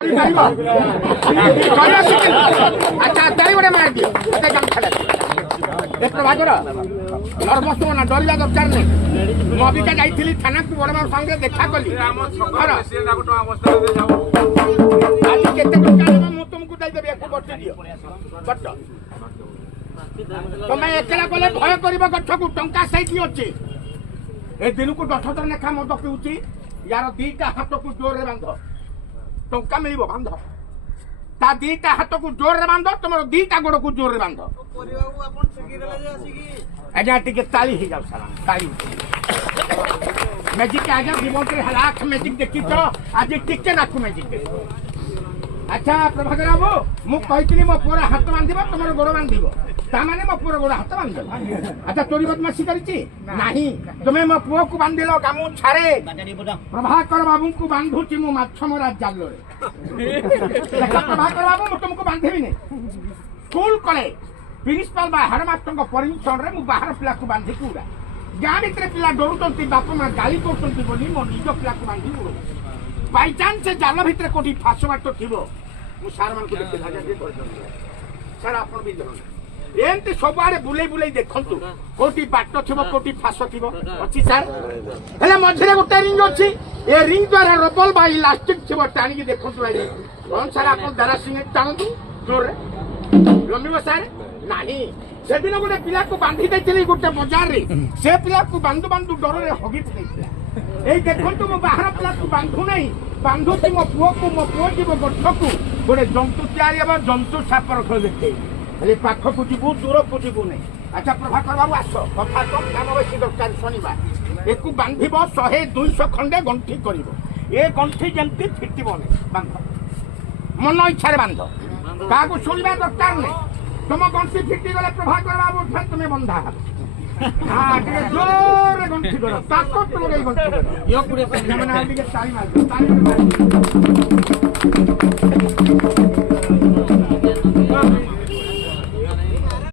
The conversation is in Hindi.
अच्छा तारी गोटे मार दियो नर्भस ना डरवा दरकार नहीं मबिका जाइली थाना को बड़ बाबू संगे देखा कली आज केते टका मु तुमको दे देबे एक बट्टी दियो बट्ट तमे एकला कोले भय करबो गठ को टंका सहित अछि ए दिन को 10 टन लेखा मद पिउची यार दीटा हाथ को जोर रे बांध टंका मिलिबो बांध ता दीटा हाथ को जोर रे बांध तुमरो दीटा गोड़ को जोर रे बांध परिबाबू आपन छकी देले जे आसी की आजा टिके ताली ही जाऊ साला ताली मैजिक आजा जीवन के लाख मैजिक देखि तो आज टिके नाखु मैजिक अच्छा प्रभाकर बाबू मु कहितली मो पूरा हाथ बांधिबो तुमरो गोड़ बांधिबो तामाने मो पूरा गोड़ हाथ बांध अच्छा तोरी बदमाशी करिछि नाही तुमे मो पुओ को बांधिलो गामु छारे प्रभाकर बाबू को बांधुछि मु माछ मरा जाल रे प्रभाकर बाबू मु तुमको बांधिबि ने स्कूल कले प्रिंसिपल बा हेडमास्टर को परमिशन रे मु बाहर पिला को बांधि पूरा गाँ भीतर पिला डरुचंती बाप मां गाली करचंती बोली मो निज पिला को बांधि पूरा बाय चांस से जाल भीतर कोठी फास बाट थिबो मु सार मान को देखि लाजा दे कर सर आपण भी जण एंती सबआरे बुले बुले देखंतु कोठी बाट थिबो कोठी फास थिबो अछि सर हेले मझरे गोटे रिंग अछि ए रिंग द्वारा रबल बा इलास्टिक थिबो टाणी के देखंतु आइ कोन सर आपण दारा सिंह टाणंतु जोर रे लम्बी सर नहीं से दिन गोटे पिला को बांधी देथिली गोटे बाजार रे से पिला को बांधु बांधु डर रे हगी देथिला ए देखंतु मो बाहर पिला को बांधु नहीं बांधु ती मो पुओ जीव गठकू गोटे जंतु तैयारी हेबा जंतु साप रख देखे हेले पाख को जीवु दूर को जीवु नहीं अच्छा प्रभाकर बाबू आस कथा कम काम बेसी दरकार शनिवार एकु बांधिबो 100 200 खंडे गंठी करिवो ए गंठी जेंती फिटिबो नहीं बांध मन इच्छा रे बांध का को सुनिबा दरकार नहीं तुम गंठी फिटी गले प्रभाकर बाबू फिर तुम्हें बंधा हाँ जोर गंठी करो ताकत तुम गई गंठी करो यो पूरे ताली मार